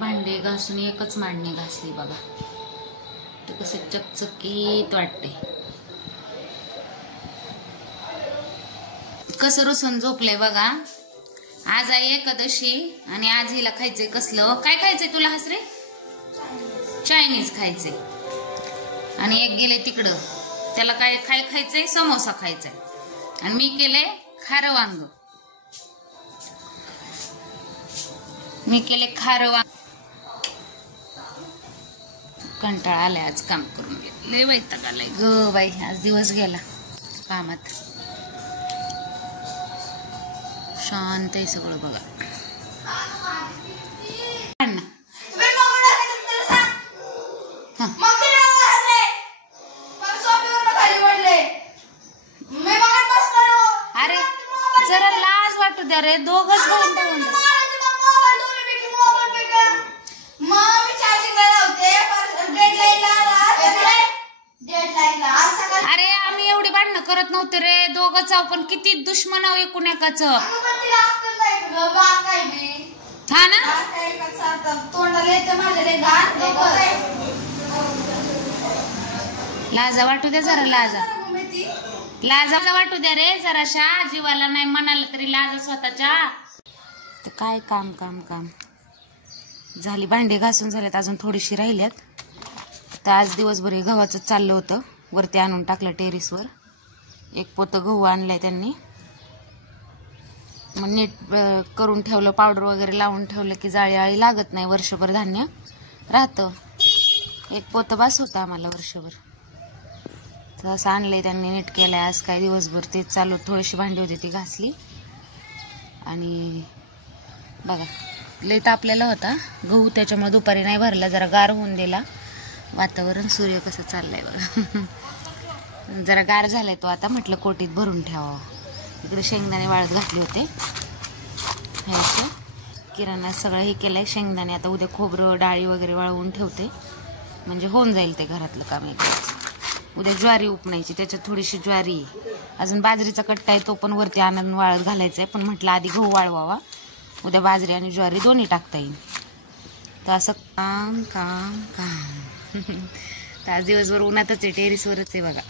भांडे घासून एकच मांडणी घासली बघा. ते कसे चकचकीत वाटते. कसं रुसून झोपले बघा. आज आहे एकादशी आणि आज हिला खायचंय कसलं. काय खायचंय तुला हसरे? चायनीज खायचंय. आणि एक गेले तिकडं, त्याला काय खायचंय? समोसा खायचाय. आणि मी केले खारं वांग. कंटाळा आलाय आज काम करून. लय वैताग आलाय ग बाई. आज दिवस गेला कामात. शांत आहे सगळं बघा. अरे जरा लाज वाटू द्या रे. दोघच अरे आम्ही एवढी भांडणं करत नव्हते रे. दोघच आहो पण किती दुश्मन आहो एकूण एकाच. हा ना. लाजा वाटू द्या जरा. लाजा वाटू द्या रे जराशा. जीवाला नाही म्हणाल तरी लाजा स्वतःच्या. तर काय काम काम काम झाली. भांडे घासून झालेत. अजून थोडीशी राहिल्यात. तर आज दिवसभर गव्हाचं चाललं होतं. वरती आणून टाकलं टेरेसवर. एक पोतं गहू आणलाय त्यांनी. मग नीट करून ठेवलं. पावडर वगैरे लावून ठेवलं की जाळी आळी लागत नाही. वर्षभर धान्य राहतं. एक पोतं बास होतं आम्हाला वर्षभर. तर असं आणलंय त्यांनी. नीट केलंय. आज काय दिवसभर तेच चालू. थोडीशी भांडी होती ती घासली. आणि बघा लय तापलेला होता गहू, त्याच्यामुळे दुपारी नाही भरला. जरा गार होऊन दिला. वातावरण सूर्य कसं चाललंय बघा. जरा गार झालाय तो आता. म्हटलं कोटीत भरून ठेवावं. इकडे शेंगदाणे वाळत घातले होते. हे असं किराणा सगळं हे केलंय. शेंगदाणे आता उद्या खोबरं डाळी वगैरे वाळवून ठेवते. म्हणजे होऊन जाईल ते घरातलं काम एकच. उद्या ज्वारी उपणायची. त्याच्यात थोडीशी ज्वारी. अजून बाजरीचा कट्टा आहे तो पण वरती आणून वाळत घालायचा आहे. पण म्हटलं आधी गहू वाळवावा. उद्या बाजरी आणि ज्वारी दोन्ही टाकता येईल. तर असं काम काम काम. तर आज दिवसभर उन्हातच आहे. टेरेसवरच आहे बघा.